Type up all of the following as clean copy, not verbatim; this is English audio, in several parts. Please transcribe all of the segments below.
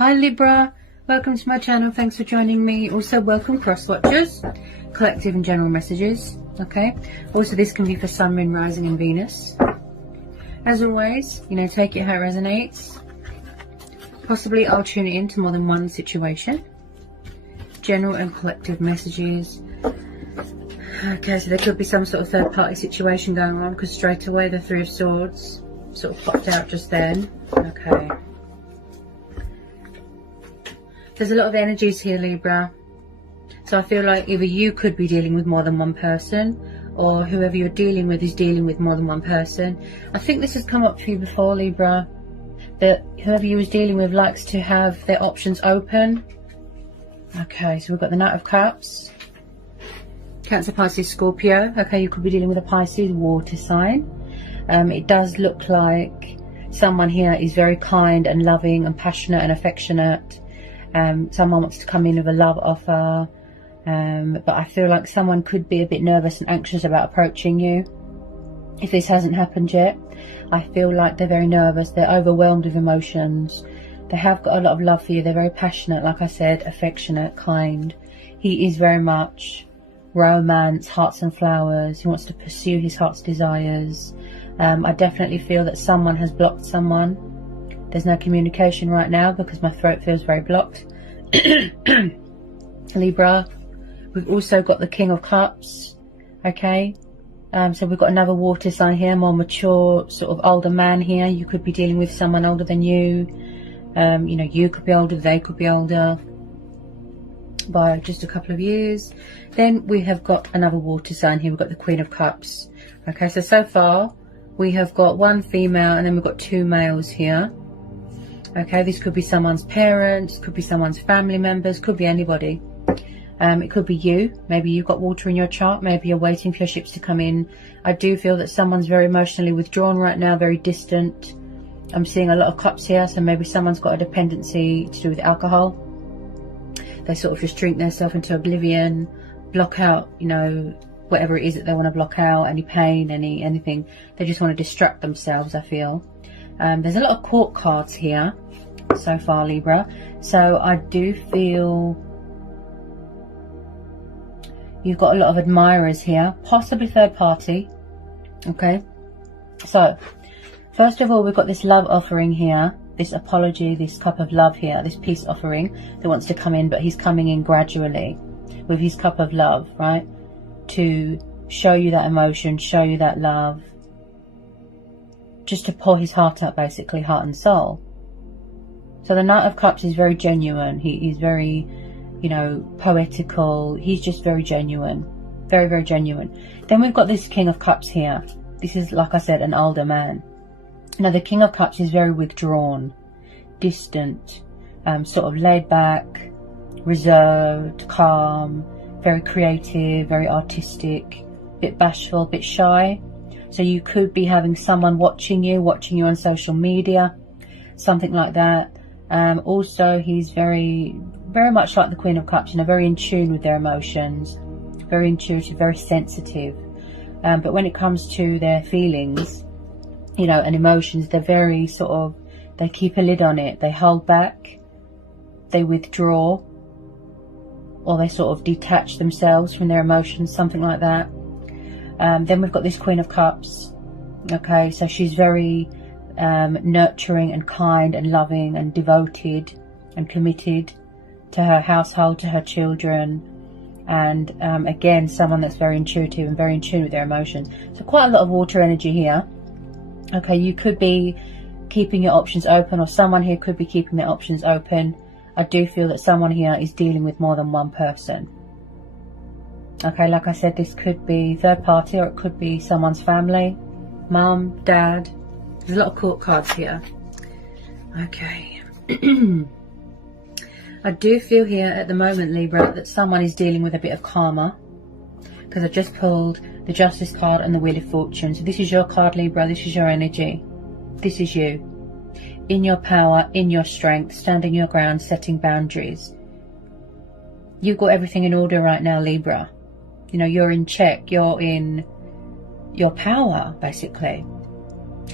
Hi Libra, welcome to my channel. Thanks for joining me. Also welcome cross watchers, collective and general messages. Okay, also this can be for Sun, Moon, Rising and Venus. As always, take it how it resonates. Possibly I'll tune it into more than one situation. General and collective messages. Okay, so there could be some sort of third party situation going on, because straight away the Three of Swords sort of popped out just then. Okay. There's a lot of energies here, Libra. So I feel like either you could be dealing with more than one person, or whoever you're dealing with is dealing with more than one person. I think this has come up for you before, Libra, that whoever you was dealing with likes to have their options open. Okay, so we've got the Knight of Cups. Cancer, Pisces, Scorpio. Okay, you could be dealing with a Pisces water sign. It does look like someone here is very kind and loving and passionate and affectionate. Someone wants to come in with a love offer, but I feel like someone could be a bit nervous and anxious about approaching you. If this hasn't happened yet, I feel like they're very nervous, they're overwhelmed with emotions. They have got a lot of love for you, they're very passionate, like I said, affectionate, kind. He is very much romance, hearts and flowers. He wants to pursue his heart's desires. I definitely feel that someone has blocked someone. There's no communication right now because my throat feels very blocked. Libra, we've also got the King of Cups. Okay, so we've got another water sign here, more mature, sort of older man here. You could be dealing with someone older than you. You could be older, they could be older by just a couple of years. Then we have got another water sign here. We've got the Queen of Cups. Okay, so far we have got one female and then we've got two males here. Okay, this could be someone's parents, could be someone's family members, could be anybody. It could be you. Maybe you've got water in your chart. Maybe you're waiting for your ships to come in. I do feel that someone's very emotionally withdrawn right now, very distant. I'm seeing a lot of cups here, so maybe someone's got a dependency to do with alcohol. They sort of just drink themselves into oblivion, block out, whatever it is that they want to block out, any pain, anything. They just want to distract themselves, I feel. There's a lot of court cards here so far, Libra. So I do feel you've got a lot of admirers here, possibly third party. Okay, so first of all, we've got this love offering here, this apology, this cup of love here, this peace offering that wants to come in, but he's coming in gradually with his cup of love, right? To show you that emotion, show you that love, just to pour his heart out, basically, heart and soul. So the Knight of Cups is very genuine. He is very, poetical. He's just very genuine. Very, very genuine. Then we've got this King of Cups here. This is, like I said, an older man. Now, the King of Cups is very withdrawn, distant, sort of laid back, reserved, calm, very creative, very artistic, bit bashful, bit shy. So you could be having someone watching you on social media, something like that. Also, he's very, very much like the Queen of Cups, very in tune with their emotions, very intuitive, very sensitive. But when it comes to their feelings, and emotions, they're very sort of, they keep a lid on it. They hold back, they withdraw, or they sort of detach themselves from their emotions, something like that. Then we've got this Queen of Cups. Okay, so she's very nurturing and kind and loving and devoted and committed to her household, to her children, and again, someone that's very intuitive and very in tune with their emotions. So quite a lot of water energy here. Okay, you could be keeping your options open, or someone here could be keeping their options open. I do feel that someone here is dealing with more than one person. Okay, like I said, this could be third party, or it could be someone's family, mum, dad. There's a lot of court cards here. Okay. I do feel here at the moment, Libra, that someone is dealing with a bit of karma, because I just pulled the Justice card and the Wheel of Fortune. So this is your card, Libra. This is your energy. This is you. In your power, in your strength, standing your ground, setting boundaries. You've got everything in order right now, Libra. You're in check. You're in your power, basically.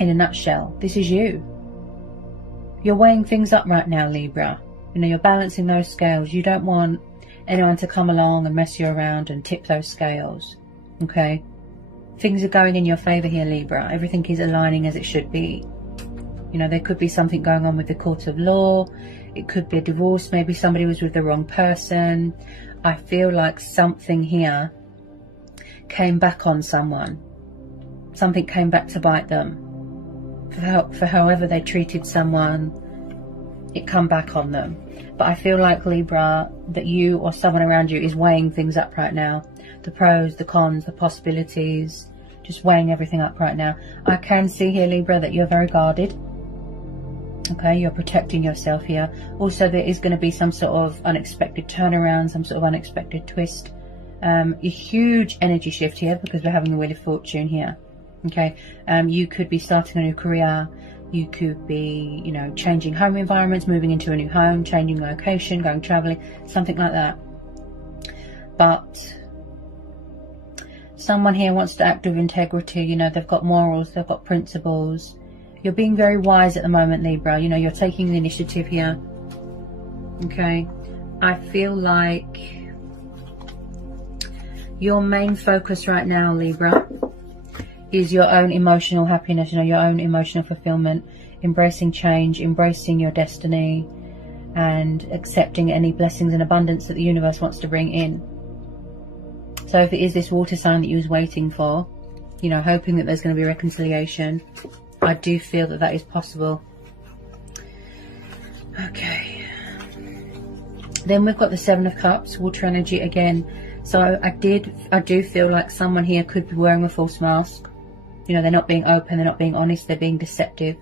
In a nutshell, this is you. You're weighing things up right now, Libra. You know, you're balancing those scales. You don't want anyone to come along and mess you around and tip those scales. Okay? Things are going in your favor here, Libra. Everything is aligning as it should be. You know, there could be something going on with the court of law. It could be a divorce. Maybe somebody was with the wrong person. I feel like something here came back on someone. Something came back to bite them. For however they treated someone, it come back on them. But I feel like, Libra, that you or someone around you is weighing things up right now. The pros, the cons, the possibilities, just weighing everything up right now. I can see here, Libra, that you're very guarded. Okay, you're protecting yourself here. Also, there is going to be some sort of unexpected turnaround, some sort of unexpected twist. A huge energy shift here because we're having the Wheel of Fortune here. Okay, you could be starting a new career. You could be, you know, changing home environments, moving into a new home, changing location, going traveling, something like that. But someone here wants to act with integrity. You know, they've got morals, they've got principles. You're being very wise at the moment, Libra. You know, you're taking the initiative here. Okay, I feel like your main focus right now, Libra, is your own emotional happiness, you know, your own emotional fulfillment, embracing change, embracing your destiny, and accepting any blessings and abundance that the universe wants to bring in. So if it is this water sign that you was waiting for, you know, hoping that there's going to be reconciliation, I do feel that that is possible. Okay. Then we've got the Seven of Cups, water energy again. So I do feel like someone here could be wearing a false mask. You know, they're not being open, they're not being honest, they're being deceptive.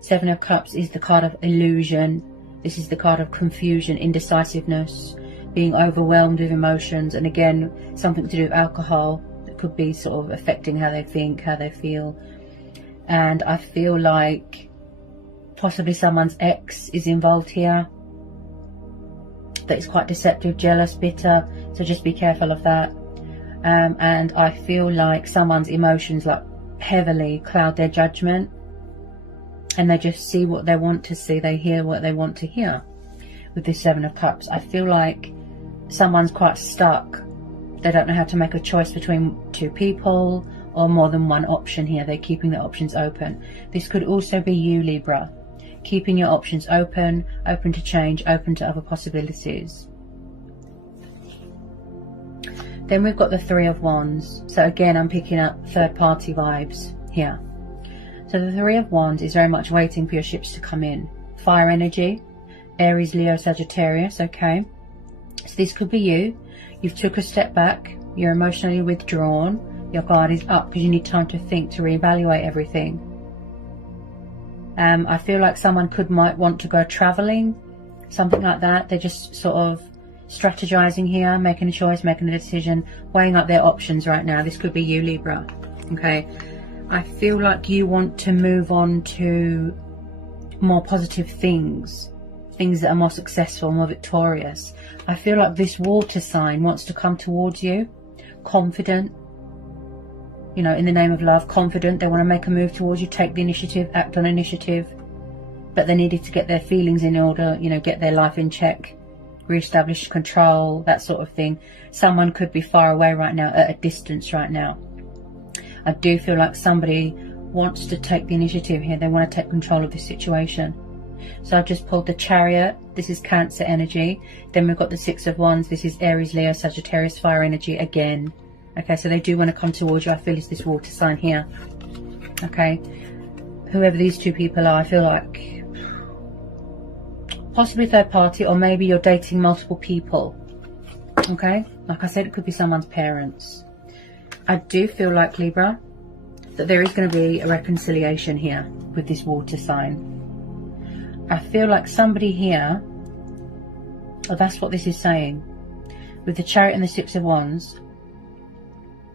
Seven of Cups is the card of illusion. This is the card of confusion, indecisiveness, being overwhelmed with emotions. And again, something to do with alcohol that could be sort of affecting how they think, how they feel. And I feel like possibly someone's ex is involved here. That is quite deceptive, jealous, bitter. So just be careful of that. And I feel like someone's emotions like heavily cloud their judgment. And they just see what they want to see. They hear what they want to hear. With this Seven of Cups, I feel like someone's quite stuck. They don't know how to make a choice between two people or more than one option here. They're keeping their options open. This could also be you, Libra. Keeping your options open, open to change, open to other possibilities. Then we've got the Three of Wands. So again, I'm picking up third party vibes here. So the Three of Wands is very much waiting for your ships to come in. Fire energy, Aries, Leo, Sagittarius, okay. So this could be you. You've took a step back, you're emotionally withdrawn, your guard is up because you need time to think, to reevaluate everything. I feel like someone might want to go traveling, something like that. They're just sort of strategizing here, making a choice, making a decision, weighing up their options right now. This could be you, Libra, okay. I feel like you want to move on to more positive things, things that are more successful, more victorious. I feel like this water sign wants to come towards you, confident, you know, in the name of love, confident. They want to make a move towards you, take the initiative, act on initiative, but they needed to get their feelings in order, you know, get their life in check, re-establish control, that sort of thing. Someone could be far away right now, at a distance right now. I do feel like somebody wants to take the initiative here. They want to take control of this situation. So I've just pulled the Chariot. This is Cancer energy. Then we've got the Six of Wands. This is Aries, Leo, Sagittarius, fire energy again. Okay, so they do want to come towards you. I feel it's this water sign here. Okay, whoever these two people are, I feel like possibly third party, or maybe you're dating multiple people. Okay, like I said, it could be someone's parents. I do feel like, Libra, that there is going to be a reconciliation here with this water sign. I feel like somebody here, oh, that's what this is saying. With the Chariot and the Six of Wands,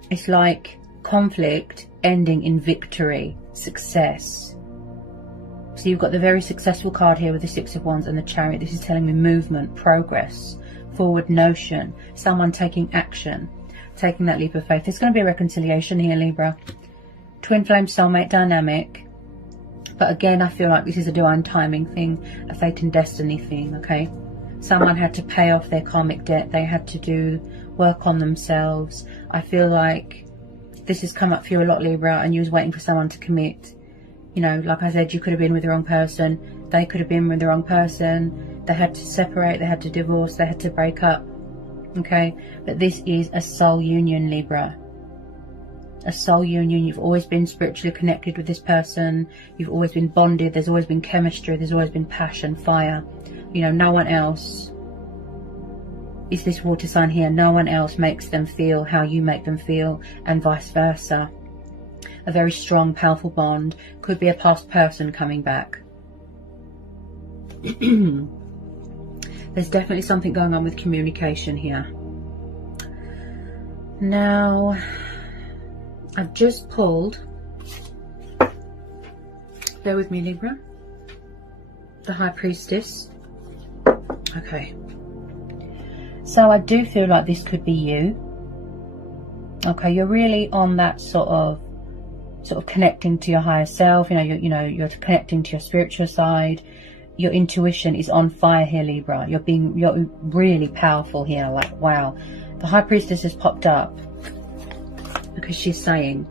it's like conflict ending in victory, success. So you've got the very successful card here with the Six of Wands and the Chariot. This is telling me movement, progress, forward notion, someone taking action, taking that leap of faith. There's going to be a reconciliation here, Libra. Twin flame soulmate dynamic. But again, I feel like this is a divine timing thing, a fate and destiny thing, okay? Someone had to pay off their karmic debt. They had to do work on themselves. I feel like this has come up for you a lot, Libra, and you was waiting for someone to commit. You know, like I said, you could have been with the wrong person. They could have been with the wrong person. They had to separate. They had to divorce. They had to break up. Okay, but this is a soul union, Libra. A soul union. You've always been spiritually connected with this person. You've always been bonded. There's always been chemistry. There's always been passion, fire. You know, no one else is this water sign here. No one else makes them feel how you make them feel, and vice versa. A very strong, powerful bond. Could be a past person coming back. There's definitely something going on with communication here. Now, I've just pulled, bear with me, Libra, the High Priestess. Okay. So I do feel like this could be you. Okay, you're really on that sort of connecting to your higher self. You know, you're connecting to your spiritual side. Your intuition is on fire here, Libra. You're really powerful here. Like, wow. The High Priestess has popped up because she's saying,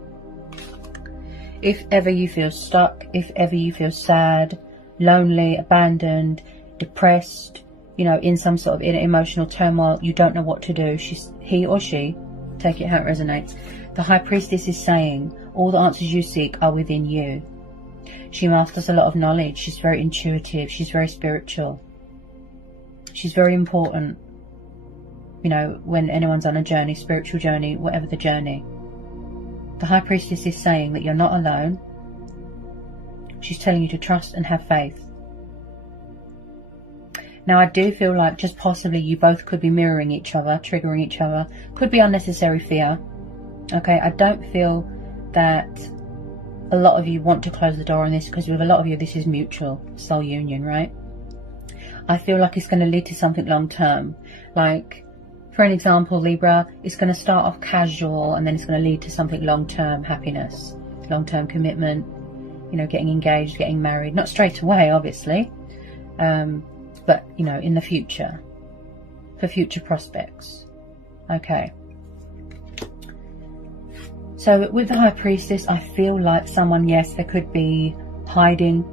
if ever you feel stuck, if ever you feel sad, lonely, abandoned, depressed, you know, in some sort of emotional turmoil, you don't know what to do. He or she, take it how it resonates. The High Priestess is saying, all the answers you seek are within you. She masters a lot of knowledge. She's very intuitive. She's very spiritual. She's very important. You know, when anyone's on a journey, spiritual journey, whatever the journey. The High Priestess is saying that you're not alone. She's telling you to trust and have faith. Now, I do feel like just possibly you both could be mirroring each other, triggering each other. Could be unnecessary fear. Okay, I don't feel that a lot of you want to close the door on this, because with a lot of you this is mutual, soul union, right? I feel like it's going to lead to something long term. Like, for an example, Libra, it's going to start off casual and then it's going to lead to something long term, happiness, long term commitment, you know, getting engaged, getting married. Not straight away, obviously, but, you know, in the future, for future prospects. Okay. So with the High Priestess, I feel like someone, yes, there could be hiding,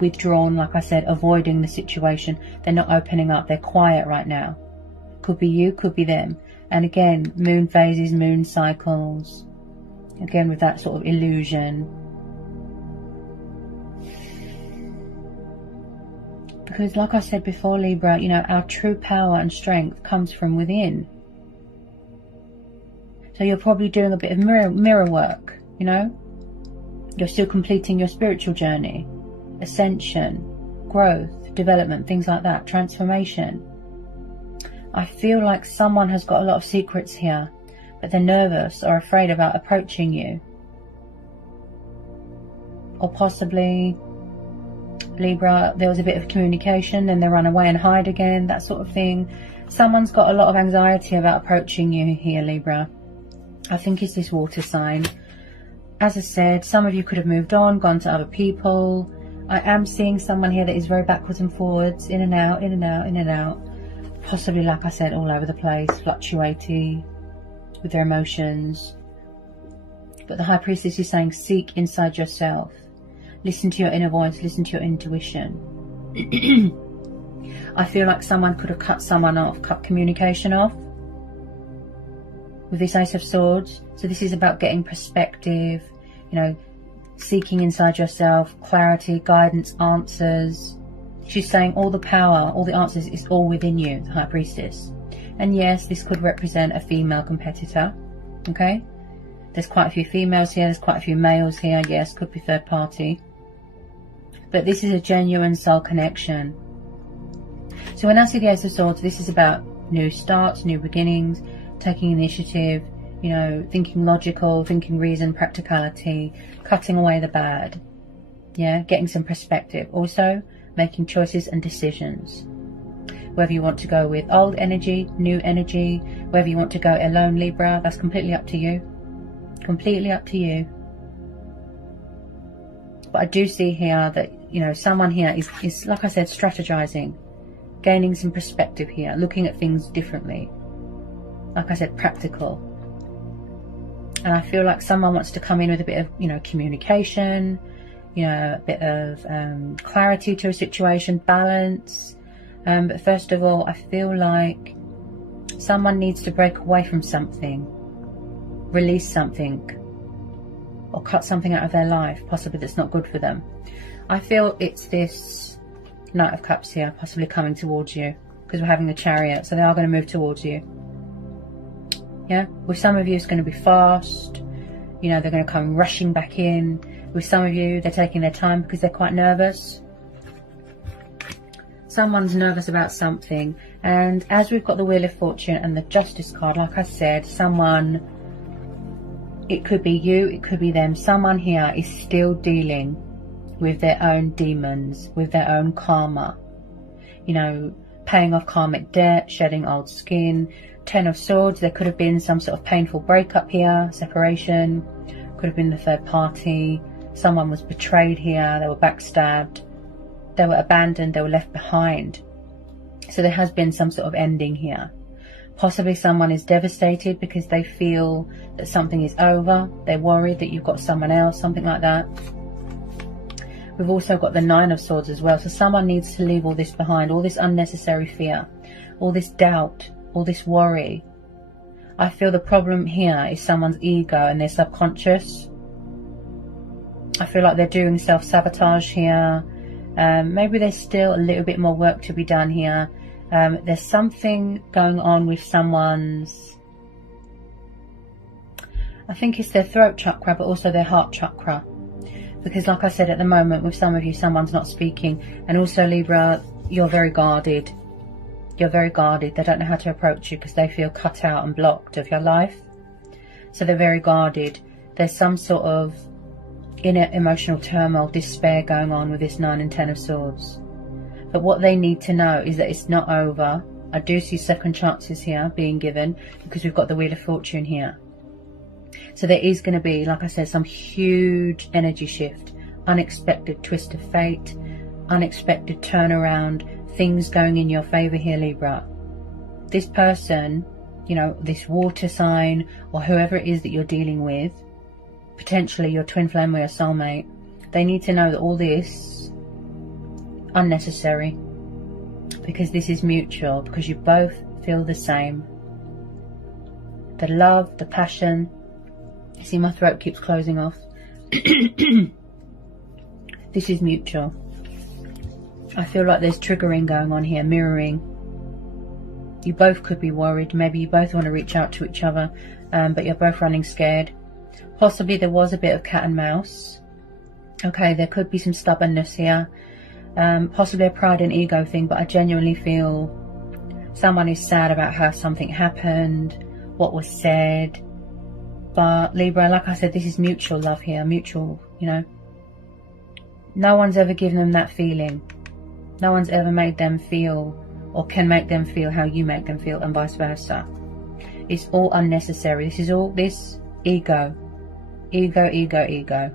withdrawn, like I said, avoiding the situation. They're not opening up. They're quiet right now. Could be you, could be them. And again, moon phases, moon cycles. Again, with that sort of illusion. Because like I said before, Libra, you know, our true power and strength comes from within. So you're probably doing a bit of mirror work, you know. You're still completing your spiritual journey, ascension, growth, development, things like that, transformation. I feel like someone has got a lot of secrets here, but they're nervous or afraid about approaching you. Or possibly, Libra, there was a bit of communication, then they run away and hide again, that sort of thing. Someone's got a lot of anxiety about approaching you here, Libra. I think it's this water sign. As I said, some of you could have moved on, gone to other people. I am seeing someone here that is very backwards and forwards, in and out, in and out, in and out. Possibly, like I said, all over the place, fluctuating with their emotions. But the High Priestess is saying, seek inside yourself. Listen to your inner voice, listen to your intuition. I feel like someone could have cut someone off, cut communication off. With this Ace of Swords. So this is about getting perspective, you know, seeking inside yourself, clarity, guidance, answers. She's saying all the power, all the answers is all within you, the High Priestess. And yes, this could represent a female competitor, okay? There's quite a few females here, there's quite a few males here, yes, could be third party. But this is a genuine soul connection. So when I see the Ace of Swords, this is about new starts, new beginnings, taking initiative, you know, thinking logical, thinking reason, practicality, cutting away the bad, yeah, getting some perspective. Also, making choices and decisions. Whether you want to go with old energy, new energy, whether you want to go alone, Libra, that's completely up to you. Completely up to you. But I do see here that, you know, someone here is like I said, strategizing, gaining some perspective here, looking at things differently. Like I said, practical. And I feel like someone wants to come in with a bit of, you know, communication, you know, a bit of clarity to a situation, balance. But first of all, I feel like someone needs to break away from something, release something, or cut something out of their life, possibly that's not good for them. I feel it's this Knight of Cups here, possibly coming towards you, because we're having the Chariot, so they are going to move towards you. Yeah, with some of you it's going to be fast, you know, they're going to come rushing back in. With some of you, they're taking their time because they're quite nervous. Someone's nervous about something. And as we've got the Wheel of Fortune and the Justice card, like I said, someone, it could be you, it could be them, someone here is still dealing with their own demons, with their own karma. You know, paying off karmic debt, shedding old skin. 10 of Swords, there could have been some sort of painful breakup here, separation. Could have been the third party. Someone was betrayed here, they were backstabbed. They were abandoned, they were left behind. So there has been some sort of ending here. Possibly someone is devastated because they feel that something is over. They're worried that you've got someone else, something like that. We've also got the 9 of Swords as well. So someone needs to leave all this behind, all this unnecessary fear, all this doubt, all this worry. I feel the problem here is someone's ego and their subconscious. I feel like they're doing self-sabotage here. Maybe there's still a little bit more work to be done here. There's something going on with someone's, I think it's their throat chakra, but also their heart chakra. Because like I said, at the moment with some of you, someone's not speaking. And also Libra, you're very guarded. You're very guarded. They don't know how to approach you because they feel cut out and blocked of your life. So they're very guarded. There's some sort of inner emotional turmoil, despair going on with this 9 and 10 of Swords. But what they need to know is that it's not over. I do see second chances here being given because we've got the Wheel of Fortune here. So there is going to be, like I said, some huge energy shift, unexpected twist of fate, unexpected turnaround, things going in your favor here, Libra. This person, you know, this water sign or whoever it is that you're dealing with, potentially your twin flame or your soulmate, they need to know that all this unnecessary, because this is mutual, because you both feel the same. The love, the passion. You see my throat keeps closing off. This is mutual. I feel like there's triggering going on here, mirroring. You both could be worried. Maybe you both want to reach out to each other, but you're both running scared. Possibly there was a bit of cat and mouse. Okay, there could be some stubbornness here. Possibly a pride and ego thing, but I genuinely feel someone is sad about how something happened, what was said. But Libra, like I said, this is mutual love here, mutual, you know. No one's ever given them that feeling. No one's ever made them feel or can make them feel how you make them feel, and vice versa. It's all unnecessary. This is all this ego. Ego, ego, ego.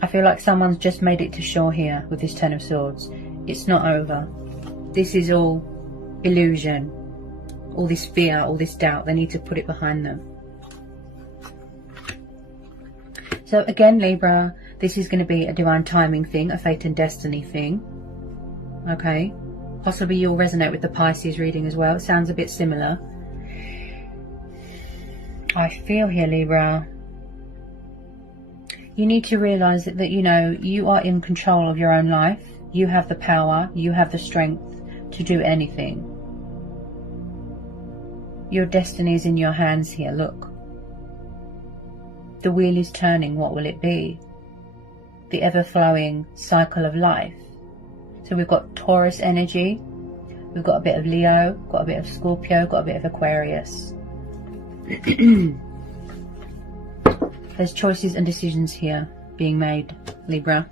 I feel like someone's just made it to shore here with this 10 of Swords. It's not over. This is all illusion. All this fear, all this doubt, they need to put it behind them. So again, Libra, this is going to be a divine timing thing, a fate and destiny thing. Okay. Possibly you'll resonate with the Pisces reading as well. It sounds a bit similar. I feel here, Libra, you need to realize that, you know, you are in control of your own life. You have the power, you have the strength to do anything. Your destiny is in your hands here. Look. The wheel is turning. What will it be? The ever-flowing cycle of life. So we've got Taurus energy. We've got a bit of Leo. Got a bit of Scorpio. Got a bit of Aquarius. There's choices and decisions here being made, Libra.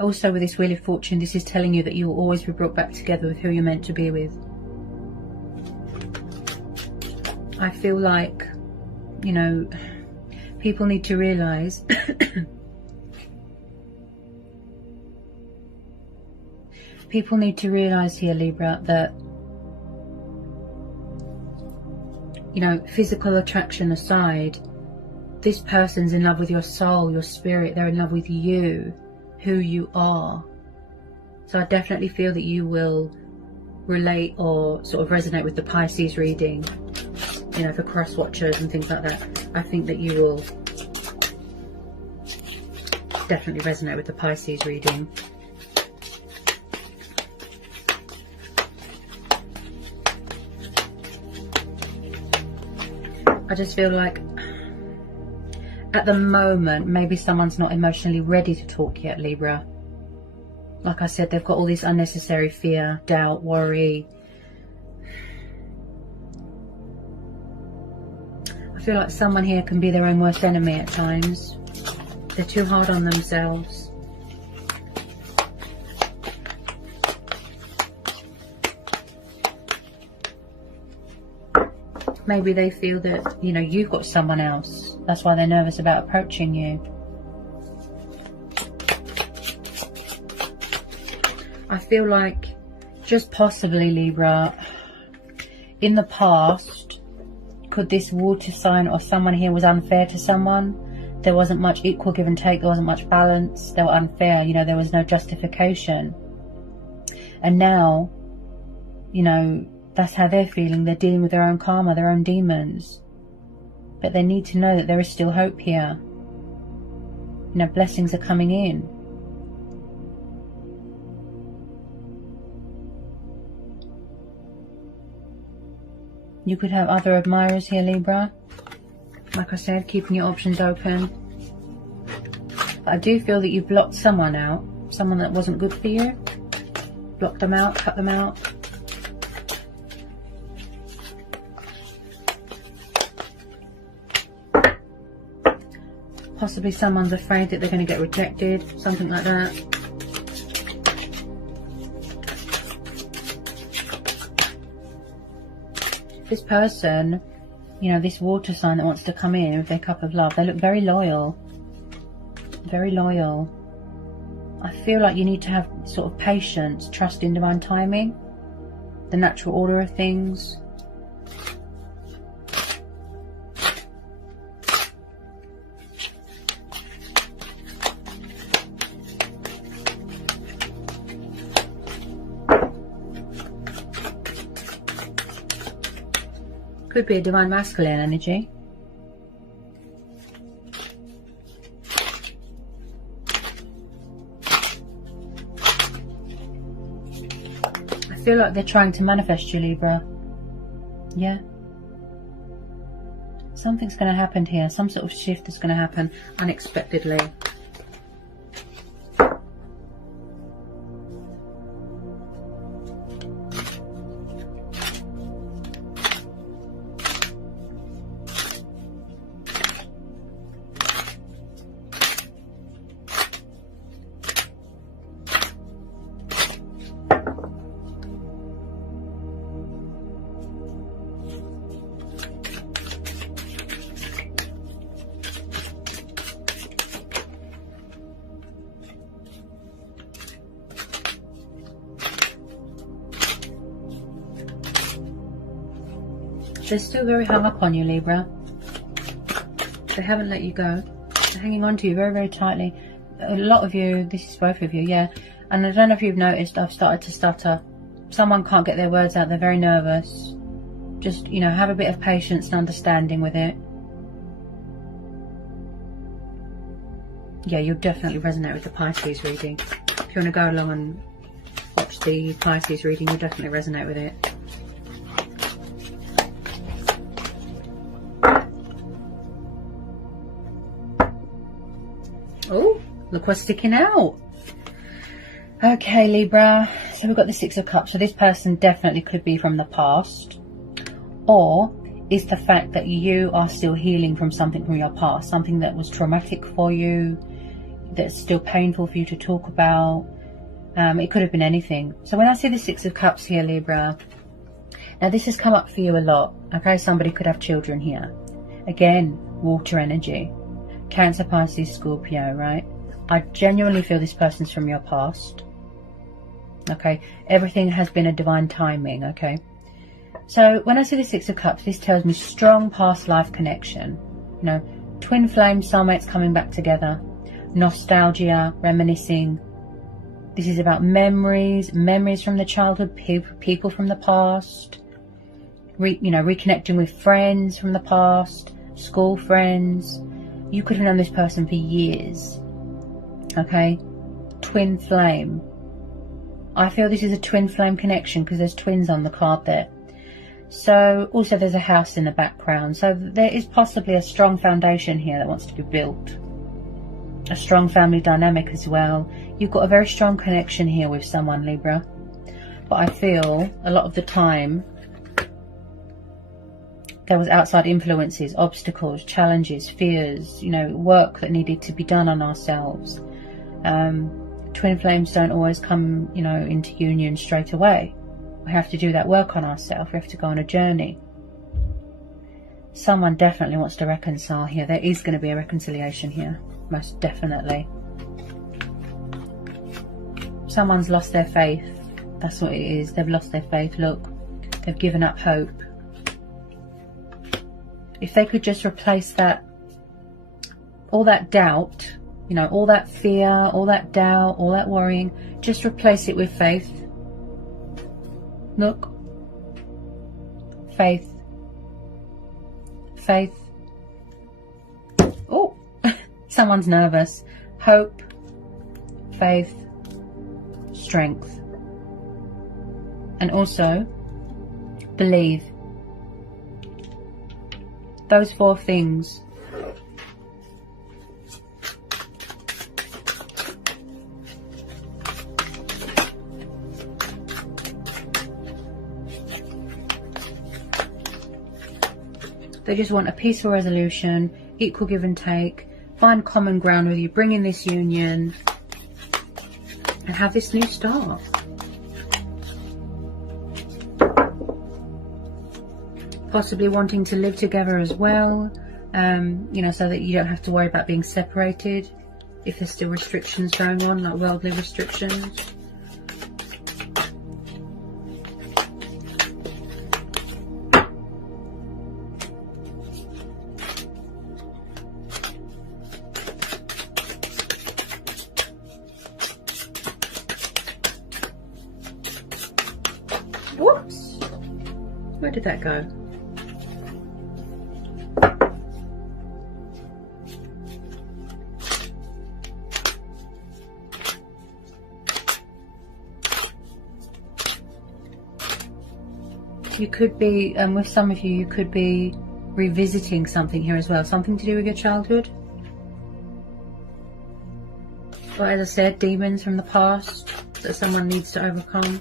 Also with this Wheel of Fortune, this is telling you that you will always be brought back together with who you're meant to be with. I feel like, you know, people need to realise people need to realise here, Libra, that, you know, physical attraction aside, this person's in love with your soul, your spirit. They're in love with you, who you are. So I definitely feel that you will relate or sort of resonate with the Pisces reading, you know, for cross watchers and things like that. I think that you will definitely resonate with the Pisces reading. I just feel like at the moment, maybe someone's not emotionally ready to talk yet, Libra. Like I said, they've got all this unnecessary fear, doubt, worry. I feel like someone here can be their own worst enemy at times. They're too hard on themselves. Maybe they feel that, you know, you've got someone else. That's why they're nervous about approaching you. I feel like, just possibly, Libra, in the past, could this water sign or someone here was unfair to someone? There wasn't much equal give and take. There wasn't much balance. They were unfair. You know, there was no justification. And now, you know, that's how they're feeling. They're dealing with their own karma, their own demons. But they need to know that there is still hope here. You know, blessings are coming in. You could have other admirers here, Libra. Like I said, keeping your options open. But I do feel that you blocked someone out. Someone that wasn't good for you. Blocked them out, cut them out. Possibly someone's afraid that they're going to get rejected, something like that. This person, you know, this water sign that wants to come in with their cup of love, they look very loyal. Very loyal. I feel like you need to have sort of patience, trust in divine timing, the natural order of things. Could be a divine masculine energy. I feel like they're trying to manifest you, Libra. Yeah. Something's going to happen here. Some sort of shift is going to happen unexpectedly. They're still very hung up on you, Libra. They haven't let you go. They're hanging on to you very, very tightly. A lot of you, this is both of you, yeah. And I don't know if you've noticed, I've started to stutter. Someone can't get their words out, they're very nervous. Just, you know, have a bit of patience and understanding with it. Yeah, you'll definitely resonate with the Pisces reading. If you want to go along and watch the Pisces reading, you'll definitely resonate with it. Oh, look what's sticking out. Okay, Libra. So we've got the Six of Cups. So this person definitely could be from the past. Or is the fact that you are still healing from something from your past. Something that was traumatic for you. that's still painful for you to talk about. It could have been anything. So when I see the Six of Cups here, Libra, now this has come up for you a lot. Okay, somebody could have children here. Again, water energy. Cancer, Pisces, Scorpio, right? I genuinely feel this person's from your past. Okay, everything has been a divine timing, okay? So when I see the Six of Cups, this tells me strong past life connection. You know, twin flame soulmates coming back together. Nostalgia, reminiscing. This is about memories from the childhood, people from the past. Reconnecting with friends from the past, school friends. You could have known this person for years. Okay, twin flame. I feel this is a twin flame connection because there's twins on the card there. So also there's a house in the background. So there is possibly a strong foundation here that wants to be built. A strong family dynamic as well. You've got a very strong connection here with someone, Libra. But I feel a lot of the time there was outside influences, obstacles, challenges, fears, work that needed to be done on ourselves. Twin flames don't always come, into union straight away. We have to do that work on ourselves. We have to go on a journey. Someone definitely wants to reconcile here. There is going to be a reconciliation here, most definitely. Someone's lost their faith. That's what it is. They've lost their faith. Look, they've given up hope. If they could just replace that, all that doubt, all that fear, all that doubt, all that worrying, just replace it with faith. Look. Faith. Faith. Oh, someone's nervous. Hope. Faith. Strength. And also, believe. Those 4 things. They just want a peaceful resolution, equal give and take, find common ground with you, bring in this union, and have this new start. Possibly wanting to live together as well, so that you don't have to worry about being separated if there's still restrictions going on, like worldly restrictions. Whoops! Where did that go? You could be, with some of you, you could be revisiting something here as well. Something to do with your childhood. But as I said, demons from the past that someone needs to overcome.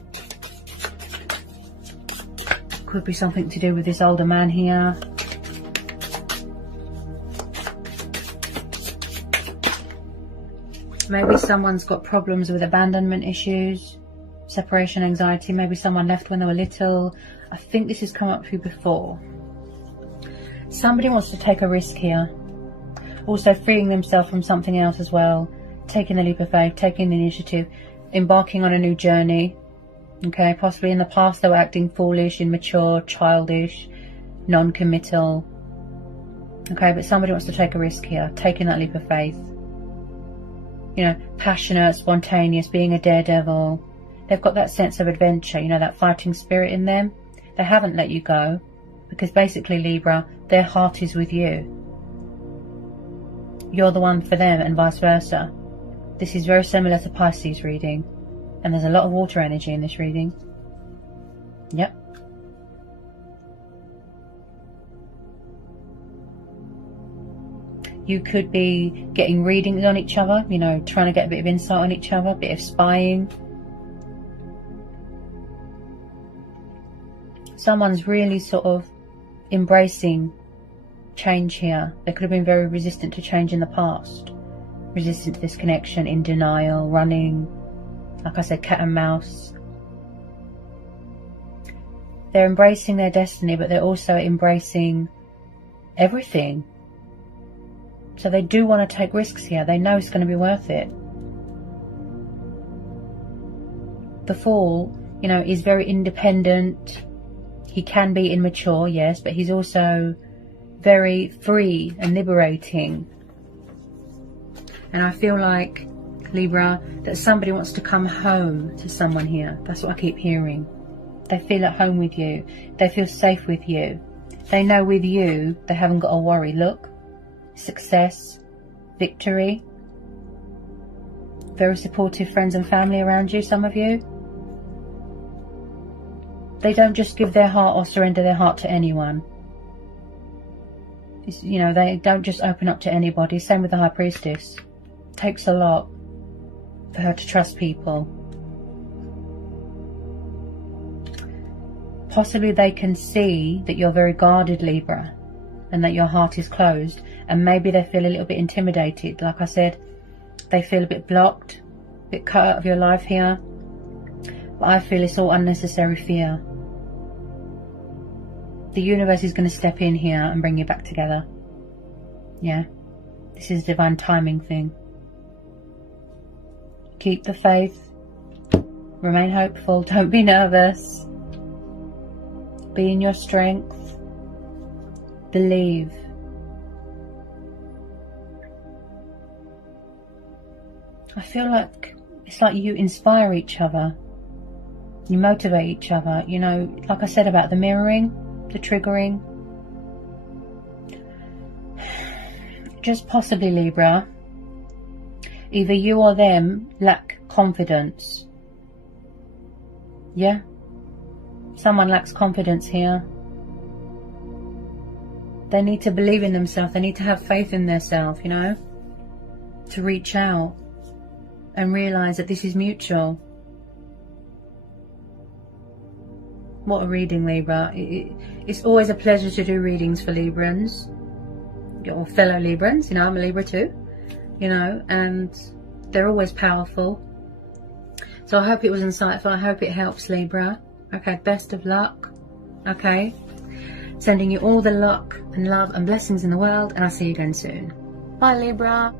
Could be something to do with this older man here. Maybe someone's got problems with abandonment issues, separation anxiety. Maybe someone left when they were little. I think this has come up for you before. Somebody wants to take a risk here. Also freeing themselves from something else as well. Taking the leap of faith, taking the initiative, embarking on a new journey. Okay, possibly in the past they were acting foolish, immature, childish, non-committal. Okay, but somebody wants to take a risk here, taking that leap of faith. Passionate, spontaneous, being a daredevil. They've got that sense of adventure, that fighting spirit in them. They haven't let you go because basically, Libra, their heart is with you. You're the one for them and vice versa. This is very similar to Pisces reading. And there's a lot of water energy in this reading. Yep. You could be getting readings on each other, trying to get a bit of insight on each other, a bit of spying. Someone's really sort of embracing change here. They could have been very resistant to change in the past. resistant to this connection, in denial, running, like I said, cat and mouse. They're embracing their destiny, but they're also embracing everything. So they do want to take risks here. They know it's going to be worth it. The Fool, you know, is very independent. He can be immature, yes, but he's also very free and liberating. And I feel like, Libra, that somebody wants to come home to someone here. That's what I keep hearing. They feel at home with you. They feel safe with you. They know with you, they haven't got to worry. Look, success, victory. Very supportive friends and family around you, some of you. They don't just give their heart or surrender their heart to anyone. You know, they don't just open up to anybody. Same with the High Priestess. It takes a lot for her to trust people. Possibly they can see that you're very guarded, Libra, and that your heart is closed, and maybe they feel a little bit intimidated. Like I said, they feel a bit blocked, a bit cut out of your life here. But I feel it's all unnecessary fear. The universe is going to step in here and bring you back together. Yeah, this is a divine timing thing. Keep the faith. Remain hopeful. Don't be nervous. Be in your strength. Believe. I feel like it's like you inspire each other. You motivate each other. You know, like I said about the mirroring, the triggering. Just possibly, Libra, either you or them lack confidence. Yeah? Someone lacks confidence here. They need to believe in themselves. They need to have faith in themselves, you know, to reach out and realise that this is mutual. What a reading, Libra. It's always a pleasure to do readings for Librans, or fellow Librans. You know, I'm a Libra too, you know, and they're always powerful. So I hope it was insightful. I hope it helps, Libra. Okay, best of luck. Okay, sending you all the luck and love and blessings in the world, and I'll see you again soon. Bye, Libra.